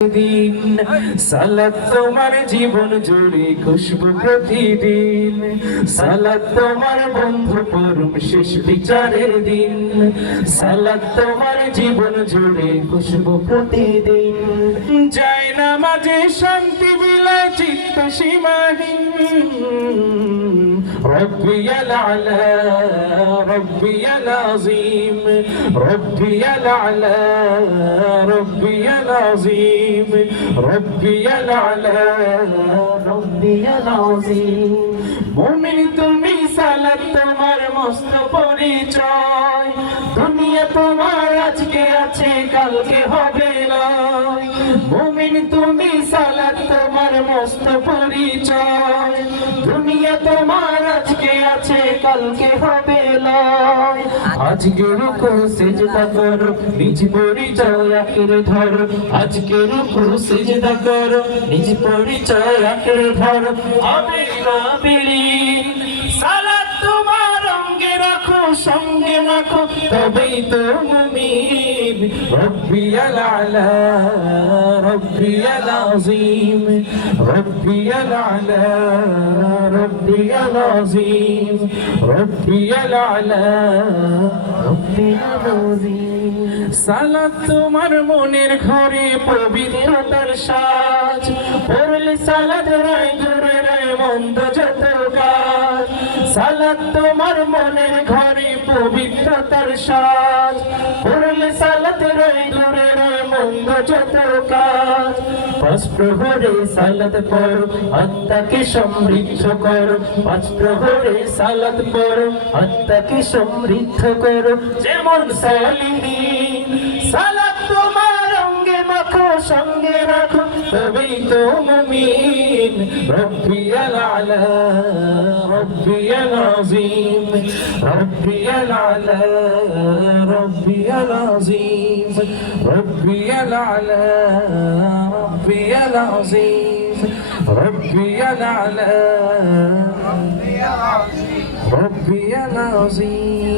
দিন সালাত তোমার জীবন জুড়ে খুশবু প্রতিদিন। সালাত তোমার বন্ধু পরম শেষ বিচারের দিন। সালাত তোমার জীবন জুড়ে খুশবু প্রতিদিন। যায় না মাঝে শান্তি বিলা চিত্ত সীমাহীন। ربي الأعلى ربي العظيم ربي الأعلى ربي العظيم ربي الأعلى ربي العظيم মুমিন তুমি সালাত তোমার মস্ত পরিচয় দুনিয়া তোমার আজকে আছে কালকে হবে নয় মুমিন তুমি সালাত তোমার মস্ত পরিচয় তোমার আজকে আছে হবে সেজদা করো, নিজ পরিচয় আঁকড়ে ধরো। আজকে রুকু, সেজদা কর, নিজ পরিচয় আঁকড়ে ধরো। হবে না বিলীন সালাত তোমার অঙ্গে রাখো, সঙ্গে রাখো, তবেই তো মুমিন। রব্বি আলা রব্বি আযীম রব্বি আলা রব্বি আযীম রব্বি আলা রব্বি আযীম সালাত তোমার মনের ঘরে পবিত্রতার সাজ, পড়লে সালাত রায় দূরে রায় মন্দ যত কাজ। সালাত তোমার মনের ঘরে পবিত্রতার সাজ পাঁচ প্রহরে সালাত পড়ো আত্মাকে সমৃদ্ধ করো। পাঁচ প্রহরে সালাত পড়ো আত্মাকে সমৃদ্ধ করো। যেমন সালিহীন, সালাত তোমার অঙ্গে মাখো, সঙ্গে রাখো, তবেই তো মুমিন। ربي الأعلى ربي العظيم. ربي الأعلى ربي العظيم. ربي الأعلى ربي العظيم. ربي الأعلى ربي العظيم.